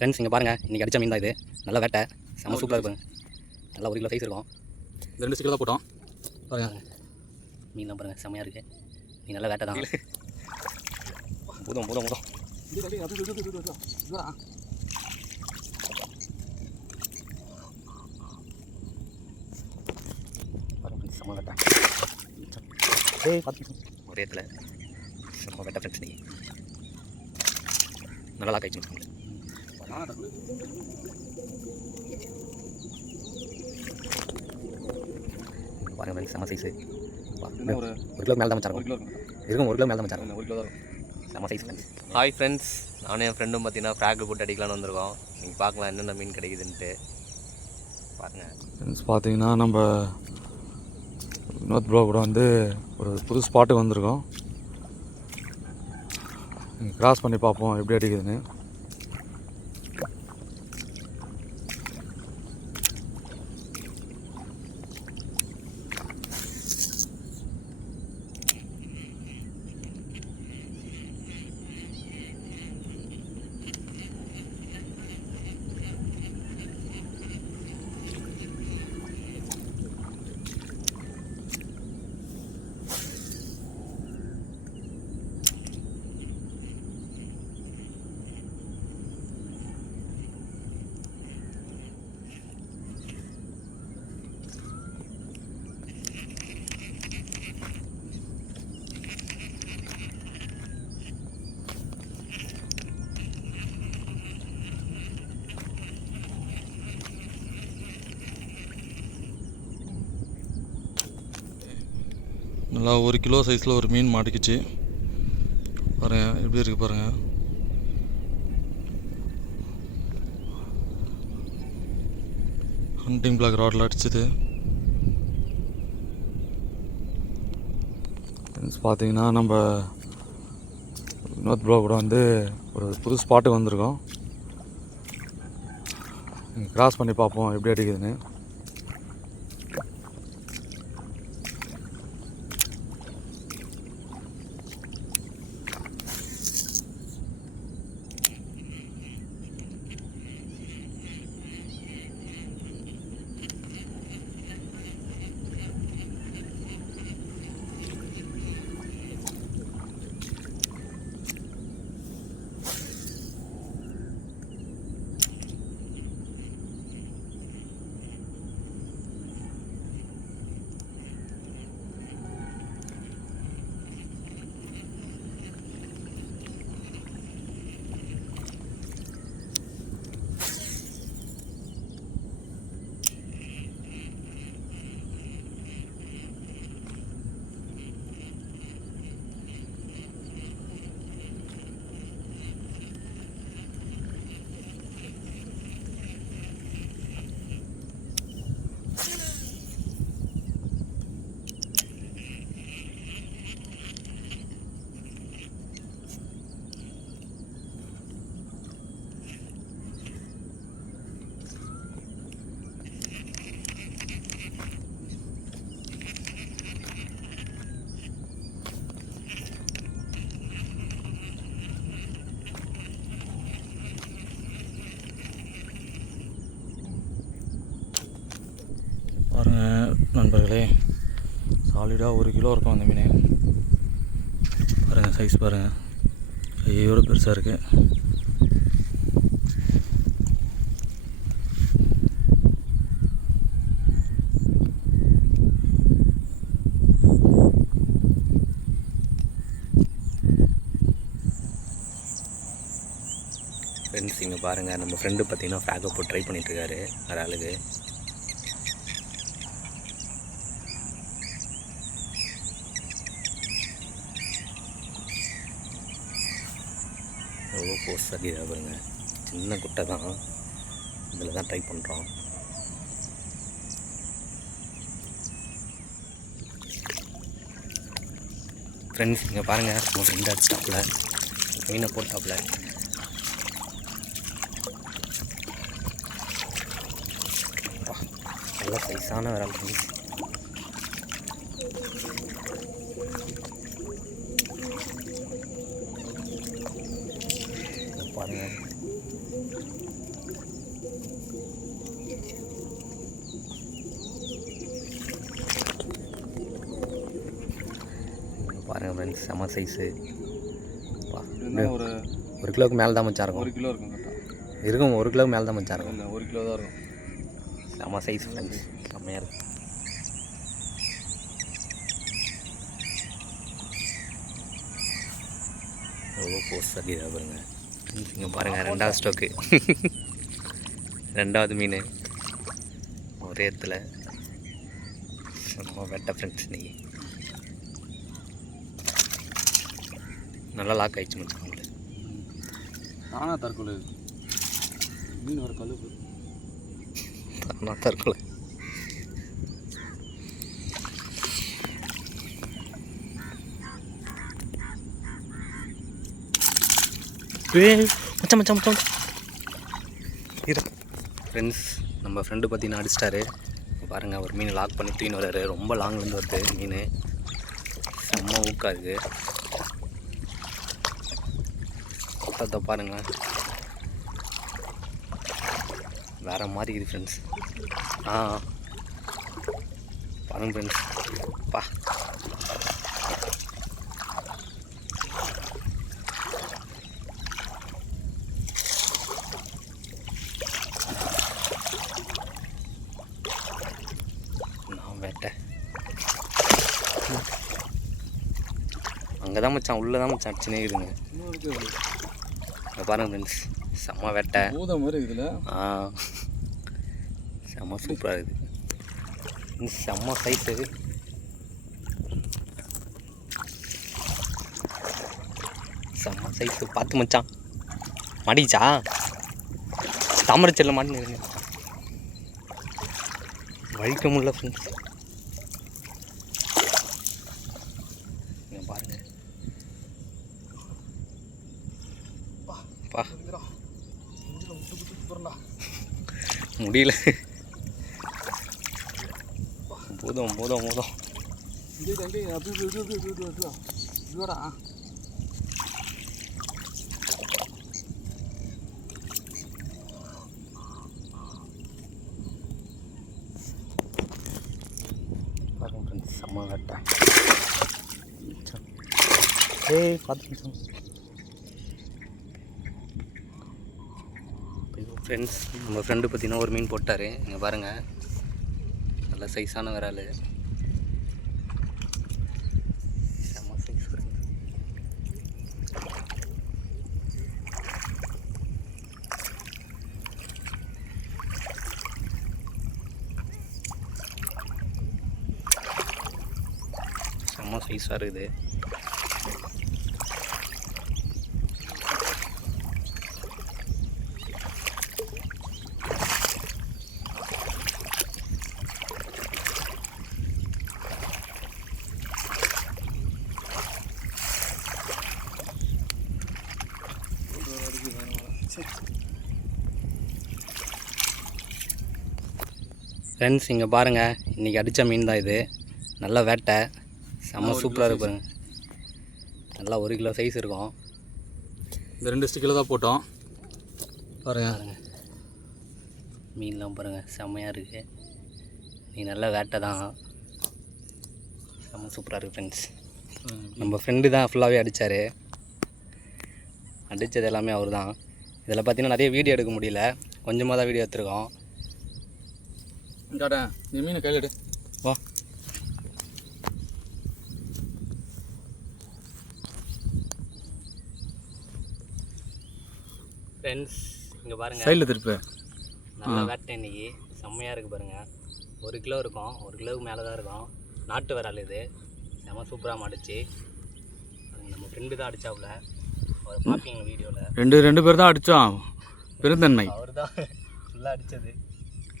Friends இங்கே பாருங்கள், இன்றைக்கி அடித்த மீன் தான் இது. நல்லா வேட்டை, செம்ம சூப்பராக இருக்கும். நல்லா 1 கிலோ சைஸ் இருக்கும். 2 ஸ்டிக்கர் தான் போட்டோம் பாருங்கள், மீன்லாம் பாருங்கள் செம்மையாக இருக்குது. நீ நல்லா வேட்டை தான். போதும் போதும் போதும். பாருங்கள் செம்ம வேட்டை. ஒரே இடத்துல செம்ம வேட்டை ஃப்ரெண்ட்ஸ். நீ நல்லா காய்ச்சி பாருங்கள் ஃப்ரெண்ட்ஸ், செம்ம சைஸு. 1 கிலோ மேலே தான் மச்சான் இருக்கும். 1 கிலோ மேலே தான் மச்சான். 1 கிலோ தான் செம்ம சைஸ் ஃப்ரெண்ட்ஸ். ஹாய் ஃப்ரெண்ட்ஸ், நானும் என் ஃப்ரெண்டும் பார்த்தீங்கன்னா ஃப்ராக் போட்டு அடிக்கலான்னு வந்திருக்கோம். நீங்கள் பார்க்கலாம் என்னென்ன மீன் கிடைக்குதுன்ட்டு பாருங்கள். ஃப்ரெண்ட்ஸ் பார்த்தீங்கன்னா நம்ம வினோத் ப்ரோ கூட வந்து ஒரு புது ஸ்பாட்டுக்கு வந்திருக்கோம். கிராஸ் பண்ணி பார்ப்போம் எப்படி அடிக்குதுன்னு. நல்லா 1 கிலோ சைஸில் ஒரு மீன் மாட்டிக்கிச்சு. பாருங்கள் எப்படி இருக்குது பாருங்கள். ஹண்டிங் பிளாக் ராடில் அடிச்சுது. பார்த்தீங்கன்னா நம்ம வினோத் ப்ரோ கூட வந்து ஒரு புது ஸ்பாட்டுக்கு வந்திருக்கோம். கிராஸ் பண்ணி பார்ப்போம் எப்படி அடிக்குதுன்னு. பாருங்கள் நண்பர்களே, சாலிடாக 1 கிலோ இருக்கும் அந்த மீன். பாருங்கள் சைஸ் பாருங்கள், கையோடு பெருசாக இருக்குது. ஃப்ரெண்ட்ஸ் இங்கே பாருங்கள், நம்ம ஃப்ரெண்டு பார்த்தீங்கன்னா ஃப்ராகை போட்டு ட்ரை பண்ணிகிட்ருக்காரு. வேறு ஆளுக்கு எவ்வளோ போஸ் அடியாக பாருங்க. சின்ன குட்டை தான், இதில் தான் ட்ரை பண்ணுறோம். ஃப்ரெண்ட்ஸ் இங்கே பாருங்கள், நம்ம ஃப்ரெண்டு அடிச்சிட்டாப்புல மீனை போட்டாப்புல. நல்லா சைஸான விரால் ஃப்ரெண்ட்ஸ். பாருங்கள் ஃப்ரெண்ட்ஸ் செம்ம சைஸு. ஒரு 1 கிலோவுக்கு மேலே தான் மச்சான் இருக்கும். 1 கிலோ இருக்கும் கரெக்டாக. இருக்கும் 1 கிலோவுக்கு மேலே தான் மச்சான் இருக்கும். இல்லை 1 கிலோ தான் இருக்கும். செம்ம சைஸ் ஃப்ரெண்ட்ஸ், செம்மையாக இருக்கும். எவ்வளோ போஸ்ட் அடிக்கிறா பாருங்க. இங்கே பாருங்கள் 2வது ஸ்டோக்கு. 2வது மீன் ஒரே இடத்துல. செம்ம வெட்ட ஃப்ரெண்ட்ஸ். இன்னைக்கு நல்லா லாக் ஆகிடுச்சு மச்சான் உங்களுக்கு. நானா தற்கொலை மீன் வர கழுவு நான் தற்கொலை. மச்சான் மச்சான் மச்சான் இரு ஃப்ரெண்ட்ஸ். நம்ம ஃப்ரெண்டு பார்த்தீங்கன்னா அடிச்சிட்டாரு பாருங்கள். ஒரு மீன் லாக் பண்ணி தூக்கின்னு வர்றாரு. ரொம்ப லாங்லேருந்து வருது மீன். செம்ம ஊக்கா இருக்குது. கொட்டத்தை பாருங்கள் வேறு மாதிரி இருக்குது ஃப்ரெண்ட்ஸ். பாருங்க ஃப்ரெண்ட்ஸ். பா நான் வேட்டை அங்கே தான் மச்சான், உள்ளே தான் மச்சான் அடிச்சுனே இருக்குதுங்க. பாருங்க ஃப்ரெண்ட்ஸ், செம்ம வேட்டை. பூத மாதிரி இருக்குதுல்ல. செம்ம சூப்பராக இருக்குது. செம்ம சைஸு. செம்ம சைஸு. பார்த்து மச்சான் மாட்டிச்சா? தாமரை செல்ல மாட்டின்னு வழிக்க முடியல ஃப்ரெண்ட்ஸ். பாருங்க பா முடியல. பூதம் பூதம் பூதம். பாருங்க ஃப்ரெண்ட்ஸ், செம்ம வேட்டை. ஏய் பார்த்து ஃப்ரெண்ட்ஸ். நம்ம ஃப்ரெண்டு பார்த்தீங்கன்னா ஒரு மீன் போட்டார். இங்கே பாருங்கள், நல்ல சைஸான விரால். செம்ம சைஸ். செம்ம சைஸாக இருக்குது. ஃப்ரெண்ட்ஸ் இங்கே பாருங்கள், இன்றைக்கி அடித்த மீன் தான் இது. நல்ல வேட்டை, செம்ம சூப்பராக இருக்கு பாருங்க. நல்லா 1 கிலோ சைஸ் இருக்கும். இந்த 2 ஸ்டிக்கில் தான் போட்டோம் பாருங்க. மீன்லாம் பாருங்கள் செம்மையாக இருக்குது. நீ நல்ல வேட்டை தான், செம்ம சூப்பராக இருக்குது ஃப்ரெண்ட்ஸ். நம்ம ஃப்ரெண்டு தான் ஃபுல்லாகவே அடித்தார். அடித்தது எல்லாமே அவர் தான். இதில் பார்த்தீங்கன்னா நிறைய வீடியோ எடுக்க முடியல, கொஞ்சமாக தான் வீடியோ எடுத்துருக்கோம். காட்டேன், நீ மீனை கையில் எடு. வா ஃப்ரெண்ட்ஸ், இங்கே பாருங்கள் சைடில் திருப்பி. நல்லா வேட்டை இன்னைக்கு செம்மையாக இருக்குது பாருங்கள். 1 கிலோ இருக்கும், 1 கிலோவுக்கு மேலே தான் இருக்கும். நாட்டு விரால் இது. செம்ம சூப்பராக மாட்டுச்சு. நம்ம ஃப்ரெண்டு தான் அடித்தாப்புல, அவர் பார்ப்பீங்க வீடியோவில். 2 பேர் தான் அடித்தோம். பெருந்தன்மை அவர் தான் ஃபுல்லாக அடித்தது.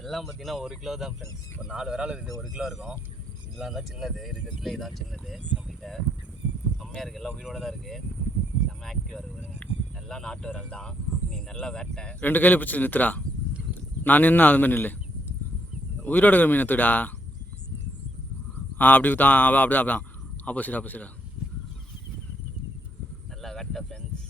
எல்லாம் பார்த்தீங்கன்னா 1 கிலோ தான் ஃப்ரெண்ட்ஸ். ஒரு 4 விரால் இருக்குது, 1 கிலோ இருக்கும். இதெல்லாம் தான் சின்னது, இருக்கிறதுல இதான் சின்னது. நம்மகிட்ட செம்மையாக இருக்குது, எல்லாம் உயிரோடு தான் இருக்குது. செம்ம ஆக்டிவாக இருக்குது பாருங்க. எல்லாம் நாட்டு விரால் தான். நீ நல்லா வேட்டை. 2 கையில் பிடிச்சி நிறுத்துடா. நான் என்ன அது மாதிரி இல்லை, உயிரோடு இருக்கிற மீன் எடுத்துடா. அப்படி தான், அப்படி அப்படிதான் ஆப்போசிட் ஆப்போசிட்டா. நல்லா வேட்டை ஃப்ரெண்ட்ஸ்,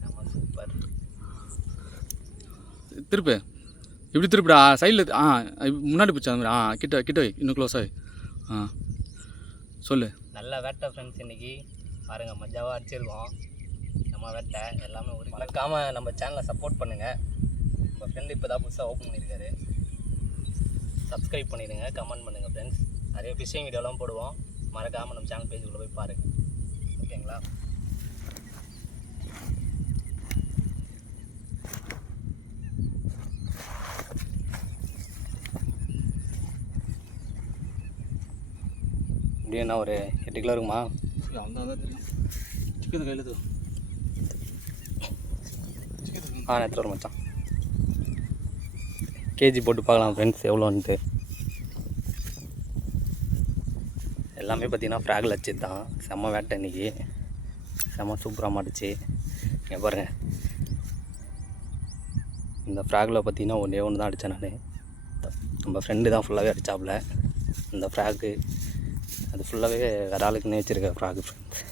செம்ம சூப்பர். திருப்பு, இப்படி திருப்பிடா. சைடில் முன்னாடி பிடிச்சா அந்த மாதிரி. கிட்ட கிட்ட வை, இன்னும் க்ளோஸாக. சொல்லு. நல்லா வேட்டை ஃப்ரெண்ட்ஸ் இன்னைக்கு. பாருங்கள் மஜாவாக அடிச்சிருக்கோம். நம்ம வெட்டை எல்லாமே ஒரு மறக்காமல் நம்ம சேனலை சப்போர்ட் பண்ணுங்கள். நம்ம ஃப்ரெண்டு இப்போ தான் புதுசாக ஓப்பன் பண்ணியிருக்காரு. சப்ஸ்கிரைப் பண்ணிடுங்க, கமெண்ட் பண்ணுங்கள் ஃப்ரெண்ட்ஸ். நிறைய ஃபிஷிங் வீடியோலாம் போடுவோம். மறக்காமல் நம்ம சேனல் பேஜுக்குள்ளே போய் பாருங்கள். ஓகேங்களா? எப்படின்னா ஒரு 8 கிலோ இருக்குமா? சிக்கன் கையில் எடுத்துகிட்டு வர மச்சான். கேஜி போட்டு பார்க்கலாம் ஃப்ரெண்ட்ஸ் எவ்வளோன்ட்டு. எல்லாமே பார்த்தீங்கன்னா ஃப்ராகில் வச்சது தான். செம்ம வேட்டை இன்றைக்கி, செம்ம சூப்பராக மாட்டுச்சு. இங்கே பாருங்கள், இந்த ஃப்ராகில் பார்த்தீங்கன்னா ஒன்றே ஒன்று தான் அடித்தேன் நான். நம்ம ஃப்ரெண்டு தான் ஃபுல்லாகவே அடித்தாப்புல. இந்த ஃப்ராகு அது ஃபுல்லாகவே வேறு ஆளுக்குன்னே வச்சுருக்க ஃப்ராகு ஃப்ரெண்ட்ஸ்.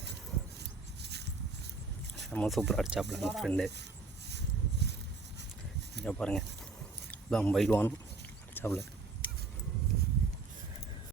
செம்ம சூப்பராக அடித்தாப்புல நம்ம ஃப்ரெண்டு. இங்கே பாருங்கள், இதான் பைல்வான் அடித்தாப்புல.